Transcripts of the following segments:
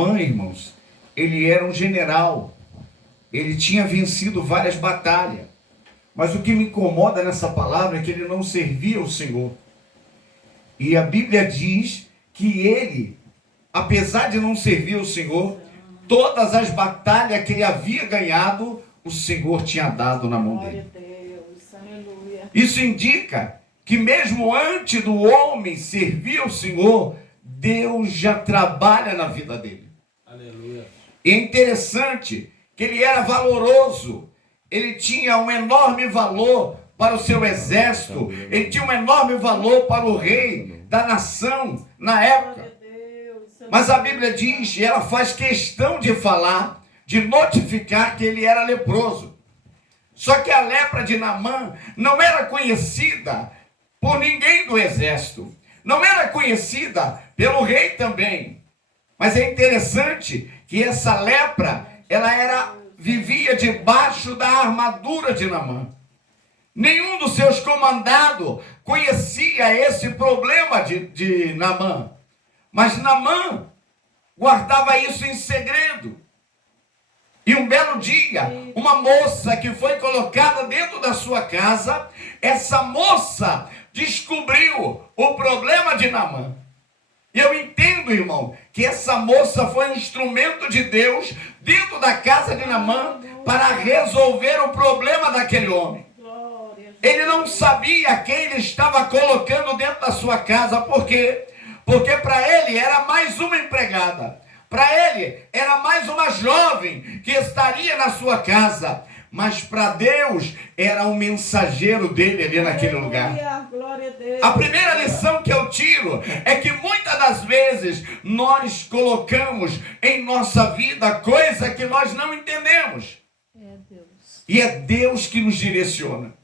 Naamã, irmãos, ele era um general, ele tinha vencido várias batalhas, mas o que me incomoda nessa palavra é que ele não servia o Senhor. E a Bíblia diz que ele, apesar de não servir o Senhor, todas as batalhas que ele havia ganhado, o Senhor tinha dado na mão dele. Isso indica que mesmo antes do homem servir ao Senhor, Deus já trabalha na vida dele. Aleluia. E é interessante que ele era valoroso, ele tinha um enorme valor para o seu exército, ele tinha um enorme valor para o rei da nação na época. Mas a Bíblia diz, e ela faz questão de falar, de notificar que ele era leproso. Só que a lepra de Naamã não era conhecida por ninguém do exército, não era conhecida pelo rei também. Mas é interessante que essa lepra, vivia debaixo da armadura de Naamã. Nenhum dos seus comandados conhecia esse problema de Naamã. Mas Naamã guardava isso em segredo. E um belo dia, uma moça que foi colocada dentro da sua casa, essa moça descobriu o problema de Naamã. E eu entendo, irmão, que essa moça foi um instrumento de Deus dentro da casa de Naamã para resolver o problema daquele homem. Ele não sabia quem ele estava colocando dentro da sua casa. Por quê? Porque para ele era mais uma empregada. Para ele era mais uma jovem que estaria na sua casa. Mas para Deus era um mensageiro dele ali naquele lugar. A primeira lição que eu tiro é que muitas das vezes nós colocamos em nossa vida coisa que nós não entendemos. E é Deus que nos direciona.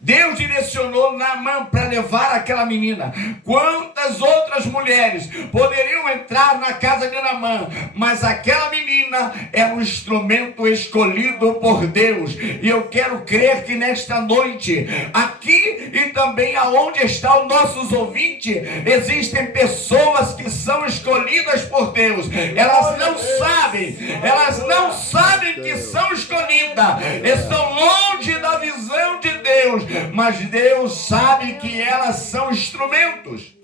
Deus direcionou Naamã para levar aquela menina. Quantas outras mulheres poderiam entrar na casa de Naamã, mas aquela menina era um instrumento escolhido por Deus. E eu quero crer que nesta noite, aqui e também aonde estão os nossos ouvintes, existem pessoas que são escolhidas por Deus. Elas não sabem que são escolhidas, estão longe da visão de Deus. Mas Deus sabe que elas são instrumentos.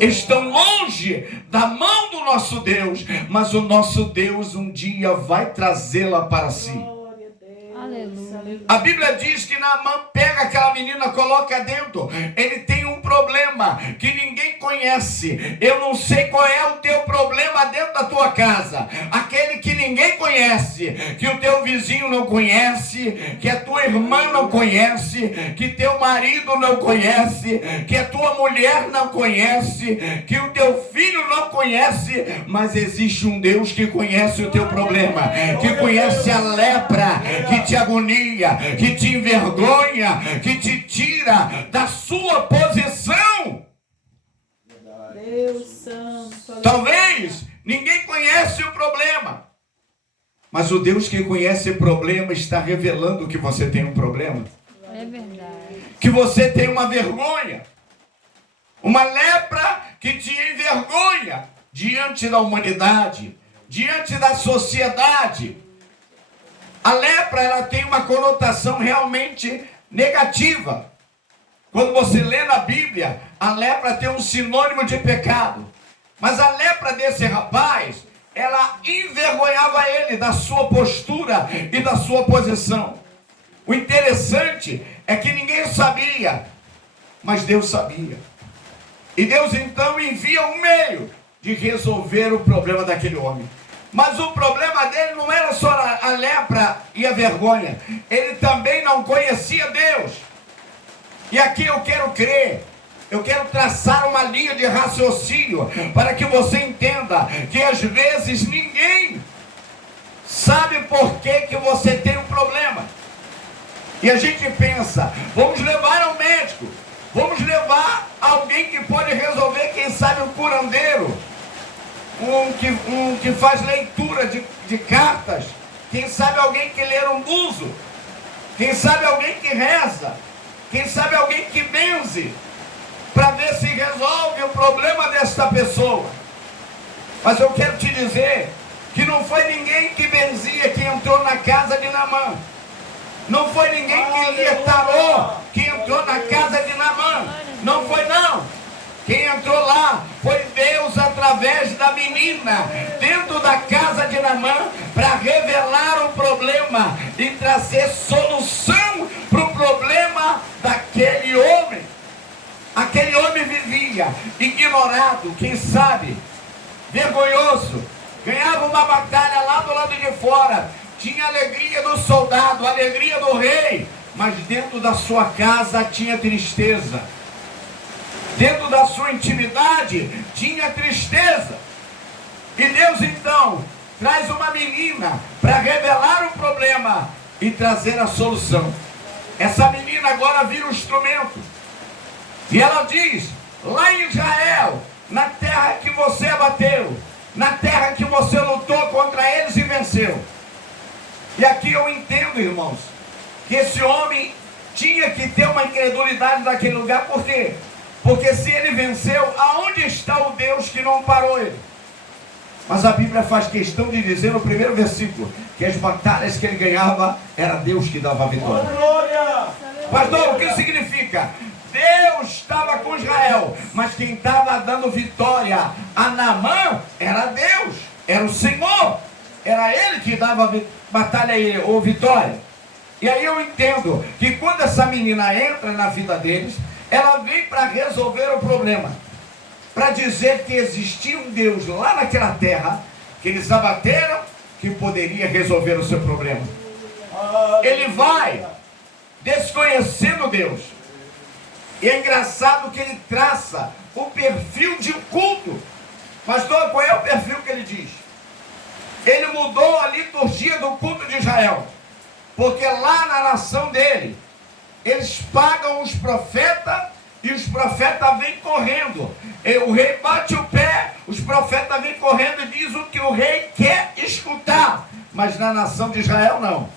Estão longe da mão do nosso Deus, mas o nosso Deus um dia vai trazê-la para si. A Bíblia diz que Naamã pega aquela menina, coloca dentro. Ele tem um problema que ninguém conhece. Eu não sei qual é o teu problema dentro da tua casa. Aquele que ninguém conhece, que o teu vizinho não conhece, que a tua irmã não conhece, que teu marido não conhece, que a tua mulher não conhece, que o teu filho não conhece. Mas existe um Deus que conhece o teu problema, que conhece a lepra que te agonia, que te envergonha, que te tira da sua posição. Deus Santo. Talvez ninguém conhece o problema, mas o Deus que conhece o problema está revelando que você tem um problema. É verdade. Que você tem uma vergonha, uma lepra que te envergonha diante da humanidade, diante da sociedade. A lepra, ela tem uma conotação realmente negativa. Quando você lê na Bíblia, a lepra tem um sinônimo de pecado. Mas a lepra desse rapaz, ela envergonhava ele da sua postura e da sua posição. O interessante é que ninguém sabia, mas Deus sabia. E Deus então envia um meio de resolver o problema daquele homem. Mas o problema dele não era só a lepra e a vergonha. Ele também não conhecia Deus. E aqui eu quero crer, eu quero traçar uma linha de raciocínio para que você entenda que às vezes ninguém sabe por que você tem um problema. E a gente pensa, vamos levar ao médico, vamos levar alguém que pode resolver, quem sabe um curandeiro. Um que faz leitura de cartas, quem sabe alguém que lê um buzo, quem sabe alguém que reza, quem sabe alguém que benze, para ver se resolve o problema desta pessoa. Mas eu quero te dizer que não foi ninguém que benzia que entrou na casa de Naamã. Não foi ninguém que lia tarô que entrou na casa de Naamã. Não foi não. Quem entrou lá foi Deus através da menina dentro da casa de Naamã para revelar o problema e trazer solução para o problema daquele homem. Aquele homem vivia ignorado, quem sabe, vergonhoso, ganhava uma batalha lá do lado de fora, tinha a alegria do soldado, a alegria do rei, mas dentro da sua casa tinha tristeza. Dentro da sua intimidade tinha tristeza. E Deus então traz uma menina para revelar o problema e trazer a solução. Essa menina agora vira um instrumento. E ela diz: lá em Israel, na terra que você abateu, na terra que você lutou contra eles e venceu. E aqui eu entendo, irmãos, que esse homem tinha que ter uma incredulidade naquele lugar. Por quê? Porque se ele venceu, aonde está o Deus que não parou ele? Mas a Bíblia faz questão de dizer no primeiro versículo que as batalhas que ele ganhava, era Deus que dava a vitória. Pastor, o que significa? Deus estava com Israel, mas quem estava dando vitória a Naamã era Deus, era o Senhor, era Ele que dava batalha ou vitória. E aí eu entendo que quando essa menina entra na vida deles, ela vem para resolver o problema, para dizer que existia um Deus lá naquela terra, que eles abateram, que poderia resolver o seu problema. Ele vai desconhecendo Deus. E é engraçado que ele traça o perfil de um culto. Pastor, qual é o perfil que ele diz? Ele mudou a liturgia do culto de Israel. Porque lá na nação dele, eles pagam os profetas e os profetas vêm correndo. E o rei bate o pé, os profetas vêm correndo e diz o que o rei quer escutar. Mas na nação de Israel não.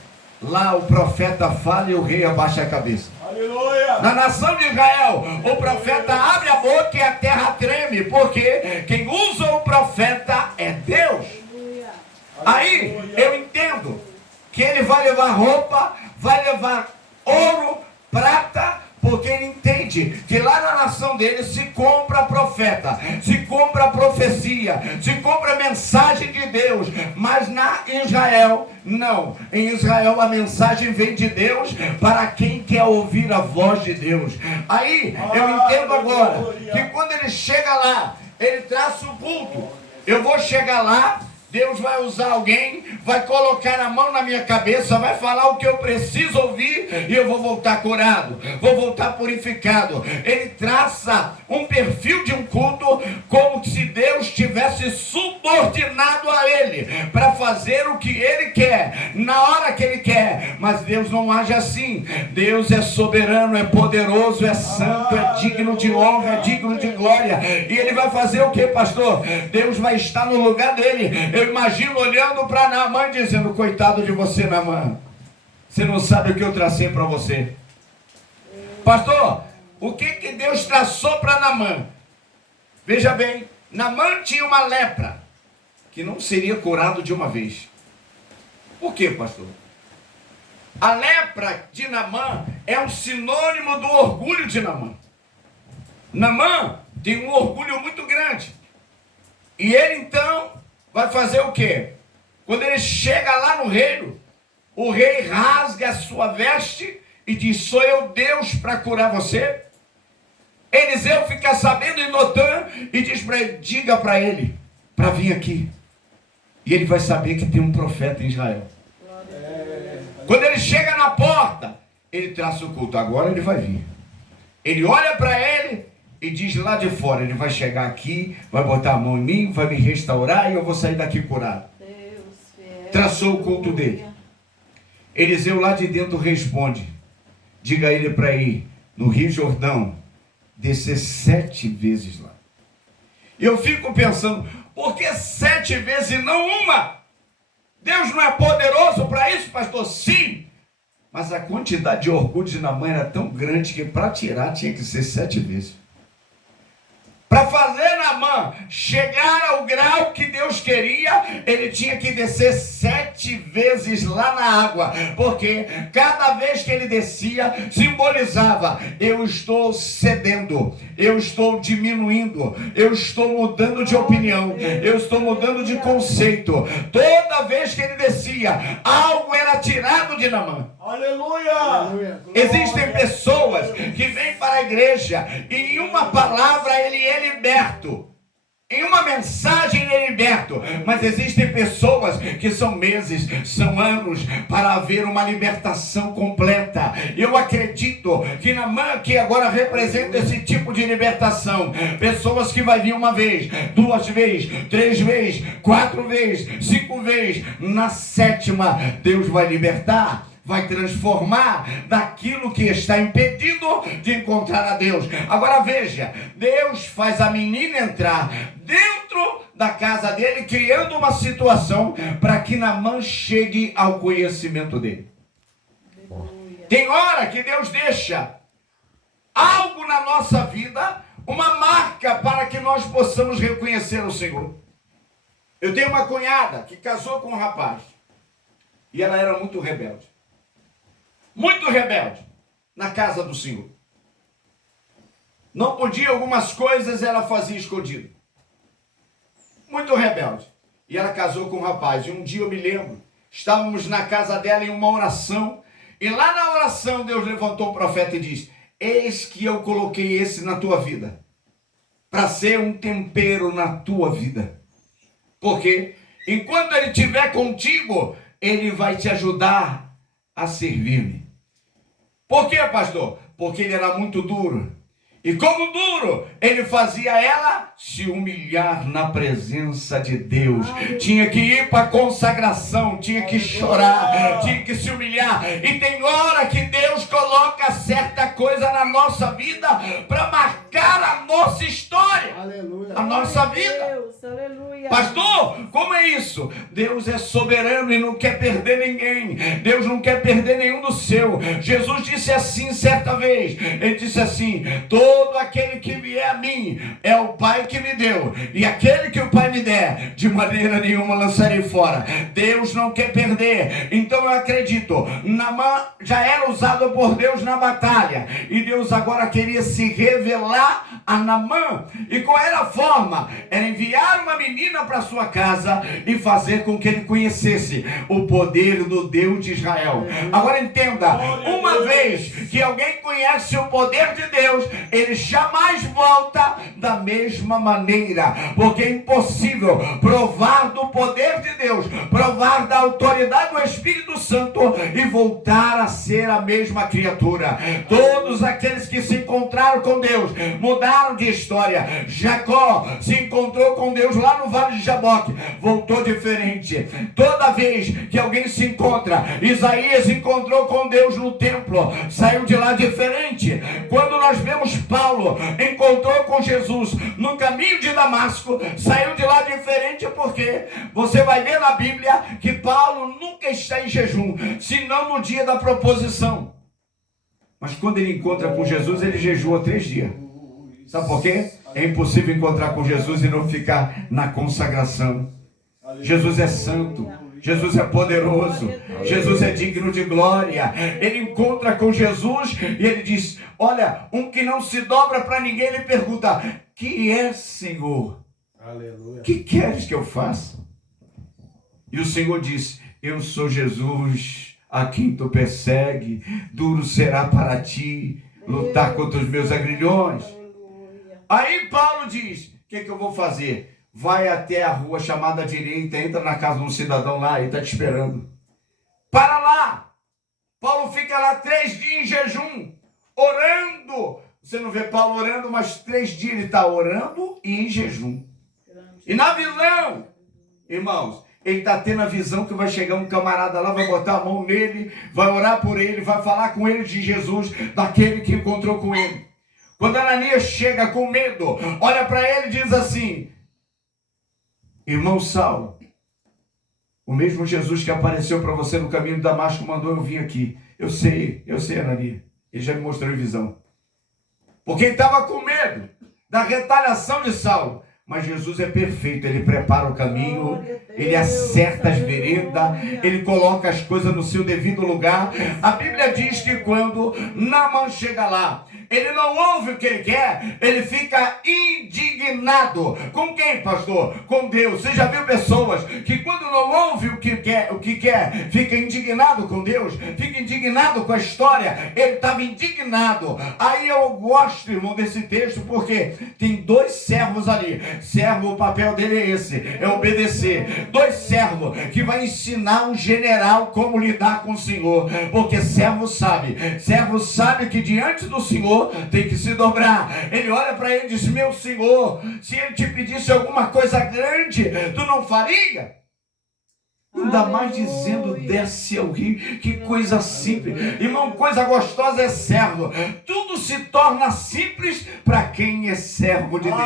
Lá o profeta fala e o rei abaixa a cabeça. Aleluia. Na nação de Israel, o profeta abre a boca e a terra treme, porque quem usa o profeta é Deus. Aleluia. Aí eu entendo que ele vai levar roupa, vai levar ouro, prata, porque ele entende que lá na nação dele se compra profeta, se compra profecia, se compra mensagem de Deus, mas na Israel não. Em Israel a mensagem vem de Deus para quem quer ouvir a voz de Deus. Aí eu entendo agora que quando ele chega lá, ele traça o culto. Eu vou chegar lá, Deus vai usar alguém, vai colocar a mão na minha cabeça, vai falar o que eu preciso ouvir e eu vou voltar curado, vou voltar purificado. Ele traça um perfil de um culto como se Deus tivesse subordinado a ele para fazer o que ele quer, na hora que ele quer. Mas Deus não age assim. Deus é soberano, é poderoso, é santo, é digno de honra, é digno de glória. E ele vai fazer o que, pastor? Deus vai estar no lugar dele. Eu imagino olhando para Naamã dizendo: coitado de você, Naamã, você não sabe o que eu tracei para você. Pastor, o que Deus traçou para Naamã? Veja bem, Naamã tinha uma lepra que não seria curado de uma vez. Por quê, pastor? A lepra de Naamã é um sinônimo do orgulho de Naamã. Naamã tem um orgulho muito grande. E ele então vai fazer o quê? Quando ele chega lá no reino, o rei rasga a sua veste e diz: sou eu Deus para curar você? Eliseu fica sabendo em Notã e diz para ele: diga para ele para vir aqui. E ele vai saber que tem um profeta em Israel. Quando ele chega na porta, ele traça o culto. Agora ele vai vir. Ele olha para ele e diz lá de fora: ele vai chegar aqui, vai botar a mão em mim, vai me restaurar e eu vou sair daqui curado. Traçou o culto dele. Eliseu lá de dentro responde: diga a ele para ir no Rio Jordão, descer 7 vezes lá. E eu fico pensando: por que 7 vezes e não uma? Deus não é poderoso para isso, pastor? Sim. Mas a quantidade de orgulho de Naamã era tão grande que para tirar tinha que ser 7 vezes. Para fazer Naamã chegar ao grau que Deus queria, ele tinha que descer 7 vezes lá na água, porque cada vez que ele descia, simbolizava: eu estou cedendo, eu estou diminuindo, eu estou mudando de opinião, eu estou mudando de conceito. Toda vez que ele descia, algo era tirado de Naamã. Aleluia! Existem pessoas que vêm para a igreja e em uma palavra ele é liberto. Em uma mensagem ele é liberto. Mas existem pessoas que são meses, são anos para haver uma libertação completa. Eu acredito que Naamã aqui agora representa esse tipo de libertação. Pessoas que vai vir uma vez, 2 vezes, 3 vezes, 4 vezes, 5 vezes. Na 7ª, Deus vai libertar, vai transformar daquilo que está impedindo de encontrar a Deus. Agora veja, Deus faz a menina entrar dentro da casa dele, criando uma situação para que Naamã chegue ao conhecimento dele. Tem hora que Deus deixa algo na nossa vida, uma marca para que nós possamos reconhecer o Senhor. Eu tenho uma cunhada que casou com um rapaz e ela era muito rebelde. Muito rebelde na casa do Senhor. Não podia algumas coisas, ela fazia escondido. Muito rebelde. E ela casou com um rapaz. E um dia eu me lembro, estávamos na casa dela em uma oração. E lá na oração Deus levantou o profeta e disse: eis que eu coloquei esse na tua vida, para ser um tempero na tua vida. Porque enquanto ele estiver contigo, ele vai te ajudar a servir-me. Por quê, pastor? Porque ele era muito duro. E como duro, ele fazia ela se humilhar na presença de Deus. Tinha que ir para a consagração, tinha que chorar, tinha que se humilhar. E tem hora que Deus coloca certa coisa na nossa vida para marcar a nossa história. Aleluia. A nossa vida. Deus, aleluia. Pastor, como é isso? Deus é soberano e não quer perder ninguém. Deus não quer perder nenhum do seu. Jesus disse assim certa vez. Ele disse assim: todo aquele que vier a mim é o Pai que me deu. E aquele que o Pai me der, de maneira nenhuma lançarei fora. Deus não quer perder. Então eu acredito, Naamã já era usado por Deus na batalha. E Deus agora queria se revelar a Naamã. E qual era a forma? Era enviar uma menina para sua casa e fazer com que ele conhecesse o poder do Deus de Israel. Agora entenda, uma vez que alguém conhece o poder de Deus, ele jamais volta da mesma maneira, porque é impossível provar do poder de Deus, provar da autoridade do Espírito Santo e voltar a ser a mesma criatura. Todos aqueles que se encontraram com Deus mudaram de história. Jacó se encontrou com Deus lá no Vale de Jaboque, voltou diferente. Toda vez que alguém se encontra, Isaías encontrou com Deus no templo, saiu de lá diferente. Quando nós vemos Paulo encontrou com Jesus no caminho de Damasco, saiu de lá diferente, porque você vai ver na Bíblia que Paulo nunca está em jejum, senão no dia da proposição. Mas quando ele encontra com Jesus, ele jejua 3 dias. Sabe por quê? É impossível encontrar com Jesus e não ficar na consagração. Jesus é santo, Jesus é poderoso, Jesus é digno de glória. Ele encontra com Jesus e ele diz: olha, um que não se dobra para ninguém, ele pergunta: que é, Senhor? Aleluia. Que queres que eu faça? E o Senhor disse: eu sou Jesus a quem tu persegue, duro será para ti lutar contra os meus agrilhões. Aí Paulo diz: o que eu vou fazer? Vai até a rua chamada direita, entra na casa de um cidadão lá, ele está te esperando. Para lá. Paulo fica lá 3 dias em jejum, orando. Você não vê Paulo orando, mas 3 dias ele está orando e em jejum. E na visão, irmãos, ele está tendo a visão que vai chegar um camarada lá, vai botar a mão nele, vai orar por ele, vai falar com ele de Jesus, daquele que encontrou com ele. Quando Ananias chega com medo, olha para ele e diz assim: irmão Saulo, o mesmo Jesus que apareceu para você no caminho de Damasco mandou eu vir aqui. Eu sei, Ananias. Ele já me mostrou em visão. Porque ele estava com medo da retaliação de Saulo. Mas Jesus é perfeito, ele prepara o caminho, ele acerta as veredas, ele coloca as coisas no seu devido lugar. A Bíblia diz que quando Naamã chega lá, ele não ouve o que ele quer, ele fica indignado. Com quem, pastor? Com Deus. Você já viu pessoas que quando não ouve o que quer, fica indignado com Deus, fica indignado com a história? Ele estava indignado. Aí eu gosto, irmão, desse texto, porque tem dois servos ali. Servo, o papel dele é esse, é obedecer. Dois servos que vai ensinar um general como lidar com o Senhor, porque servo sabe que diante do Senhor tem que se dobrar. Ele olha para ele e diz: meu Senhor, se ele te pedisse alguma coisa grande, tu não faria? Ainda mais dizendo: desce ao rio. Que coisa simples, irmão, coisa gostosa é servo. Tudo se torna simples para quem é servo de Deus.